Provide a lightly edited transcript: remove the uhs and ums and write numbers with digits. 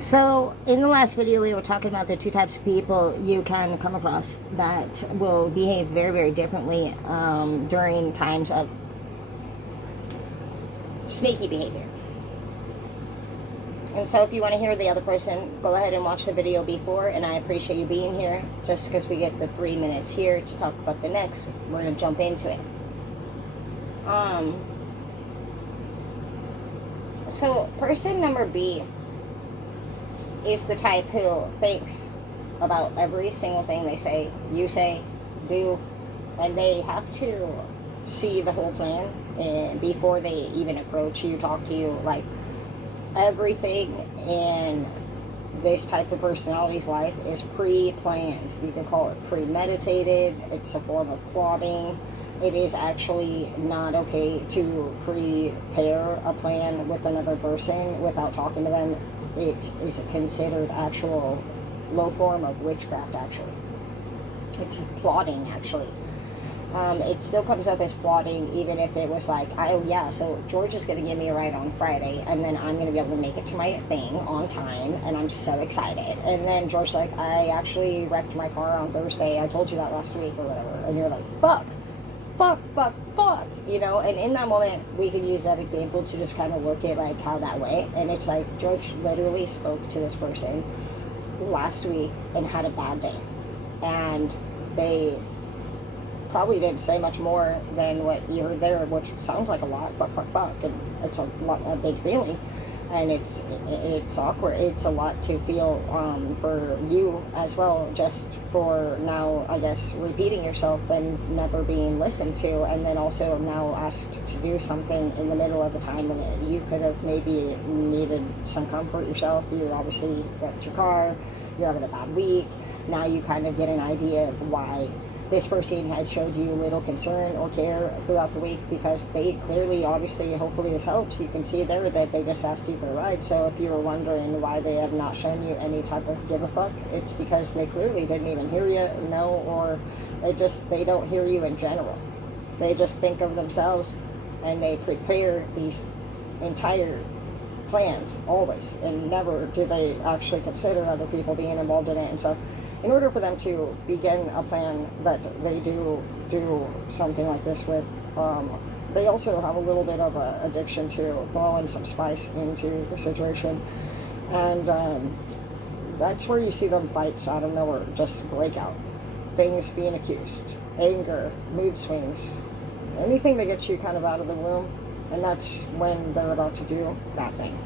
So, in the last video, we were talking about the two types of people you can come across that will behave very, very differently during times of snaky behavior. And so, if you want to hear the other person, go ahead and watch the video before. And I appreciate you being here. Just because we get the 3 minutes here to talk about the next, we're going to jump into it. So, person number B is the type who thinks about every single thing they say, you say, do, and they have to see the whole plan and before they even approach you, talk to you. Like, everything in this type of personality's life is pre-planned. You can call it premeditated. It's a form of plotting. It is actually not okay to prepare a plan with another person without talking to them. It is considered actual low form of witchcraft, actually. It's plotting, actually. It still comes up as plotting, even if it was like, oh yeah, so George is going to give me a ride on Friday, and then I'm going to be able to make it to my thing on time, and I'm so excited. And then George's like, I actually wrecked my car on Thursday, I told you that last week, or whatever. And you're like, fuck, you know. And in that moment, we can use that example to just kind of look at like how that way. And it's like, George literally spoke to this person last week and had a bad day, and they probably didn't say much more than what you heard there, which sounds like a lot, and it's a big feeling, and it's awkward. It's a lot to feel for you as well, just for now, I guess, repeating yourself and never being listened to, and then also now asked to do something in the middle of the time when you could have maybe needed some comfort yourself. You obviously wrecked your car, you're having a bad week. Now you kind of get an idea of why this person has showed you little concern or care throughout the week, because they clearly, obviously, hopefully this helps. You can see there that they just asked you for a ride. So if you were wondering why they have not shown you any type of give a fuck, it's because they clearly didn't even hear you, know, or they don't hear you in general. They just think of themselves, and they prepare these entire plans always, and never do they actually consider other people being involved in it. And so in order for them to begin a plan that they do something like this with, they also have a little bit of an addiction to throwing some spice into the situation. And that's where you see them fights out of nowhere just break out. Things being accused, anger, mood swings, anything that gets you kind of out of the room. And that's when they're about to do that thing.